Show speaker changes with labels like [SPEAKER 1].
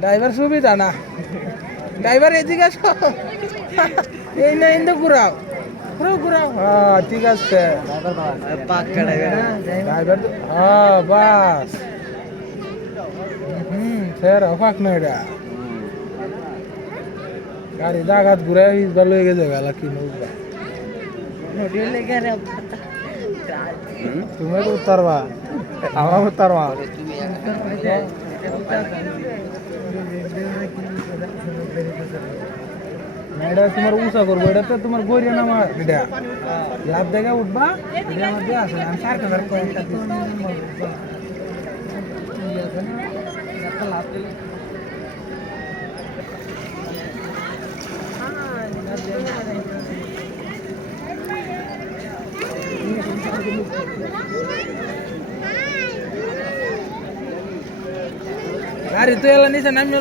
[SPEAKER 1] Driver সুবিধা না। Driver এদিকে আসো। এই না ইন্দু ঘুরাও। ঘুরাও ঘুরাও। হ্যাঁ ঠিক আছে। ড্রাইভার তো- হ্যাঁ বাস। হুম স্যার অফাক না এটা। গাড়ি দাগাত ঘুরাই ইসবার লয়ে গেছে গেলা কি নৌকা তুমি তো উত্তরবা। আমার উত্তরবা না, এটা তোমার উষা করব এটা তো তোমার গরিয়া নামা এটা লাভ দেখে উঠবা এটা আমার দিয়ে আসে আমি চার কাজার কয়েকটা লাভ দিলে গাড়ি তো এলা নিচে নামিয়ে